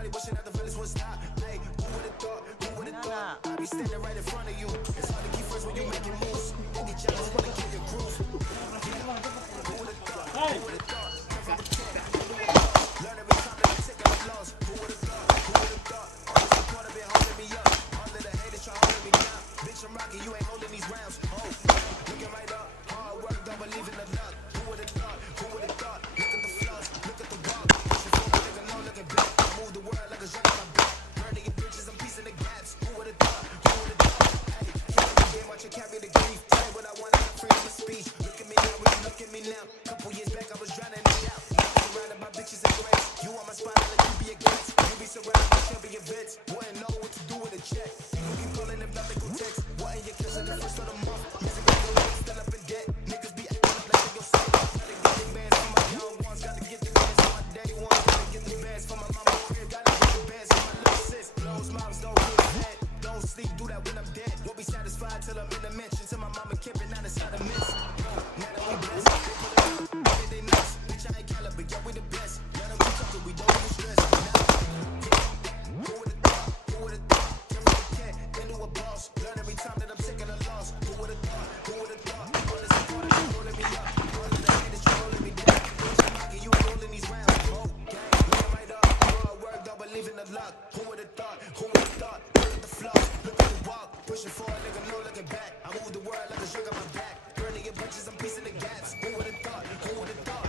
Everybody wishing that the violence would stop. Hey, who would've thought? Who would've thought? I'd be standing right in front of you. It's hard to keep friends when you making moves. They get jealous when they kill your groove. Who would've thought? Who would've thought? Come from a kid. Learn every time that I'm taking the loss. Who would've thought? Who would've thought? All this support have been holding me up. All of the haters try holding me down. Bitch, I'm rocking, you ain't holding these rounds. Oh, looking right up. Hard work, don't believe in the luck. Who would've thought? Who would've thought? Look at the flaws, look at the walk. Pushing forward, nigga, no looking back. I move the world like a junk on my back. Burning your bridges, I'm piecing the gaps. Who would've thought? Who would've thought? Hey, can't let the game watch you carry the grief. Say what I want, I'm freedom of speech. Look at me now, would you look at me now? Couple years back, I was drowning it out. Now I'm surrounded by bitches and grapes. You on my spot, I'll let you be against. You be surrounded by champion vets. Wouldn't know what to do with a check. You keep calling if nothing will text. What in your cash at the first of the month? Music is going still up in debt. Niggas be acting up like they gon' say. Gotta get the bands for my young ones. Gotta get the bands for my day ones. Gotta get the bands for my mama crib. Gotta get the bands for my little sis. Those moms don't really head. Don't sleep, do that when I'm dead. Won't be satisfied till I'm in the mansion. Till my mama camping out inside the mist. Now that we blessed, they pull it up. Every day nuts. Bitch, I ain't caliber, yeah, we the best. Let them keep talking, we don't even stress. Who would've thought? Who would've thought? Came from a cat into a boss. Learn every time that I'm taking a loss. Who would've thought? Who would've thought? All this support is holding me up. All of the haters try holding me down. Bitch, I'm knocking you and rolling these rounds. Oh, gang, looking right up. Hard work, don't believe in the luck. Who would've thought? Who would've thought? Look at the flaws, look at the walk. Pushing forward, nigga, no looking back. I move the world like a junk on my back. Burning your bridges, I'm piecing the gaps. Who would've thought? Who would've thought?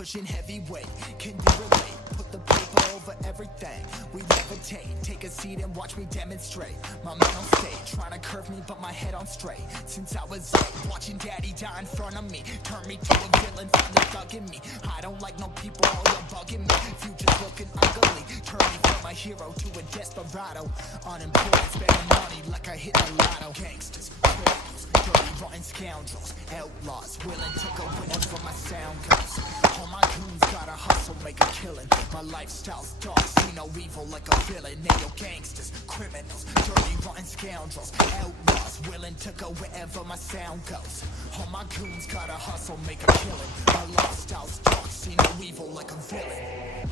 pushing heavyweight. Can you relate? Put the paper over over everything. We levitate, take a seat and watch me demonstrate. My man on stage, trying to curve me but my head on straight. Since I was 8, watching daddy die in front of me, turn me to a villain, find the thug in me. I don't like no people, all you're bugging me. Future's looking ugly, turn me from a hero to a desperado. Unemployed, spending money like I hit the lotto. Gangsters, criminals, dirty rotten scoundrels, outlaws, willing to go wherever my sound goes. All my goons gotta hustle, make a killing. My lifestyle's dark, see no evil like a villain. Nail gangsters, criminals, dirty rotten scoundrels, outlaws, willing to go wherever my sound goes. All my goons gotta hustle, make a killing. My lifestyle's dark, see no evil like a villain.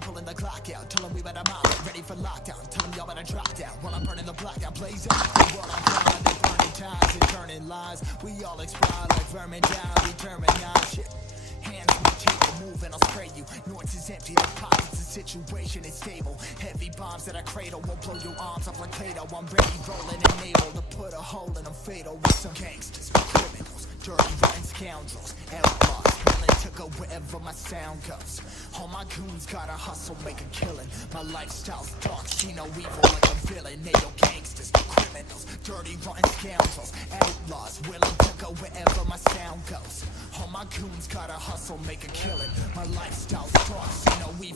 Pulling the clock out, tell them we better mop it, ready for lockdown, tell them y'all better drop down, while I'm burning the block down, blazing, the world on fire, they burning ties, and turning lies, we all expire like vermin down, we terminate shit, hands on the table, move and I'll spray you, North is empty, the pockets, the situation is stable, heavy bombs that I cradle, will blow your arms off like Play-Doh, I'm ready, rolling and able to put a hole in them fatal, with some gangsters, criminals, dirty rotten scoundrels, outlaws, willing to go wherever my sound goes. All my goons gotta hustle, make a killing. My lifestyle's dark, see no evil like a villain. Nail gangsters, criminals, dirty rotten scoundrels, outlaws, willing to go wherever my sound goes. All my goons gotta hustle, make a killing. My lifestyle's dark, see no evil.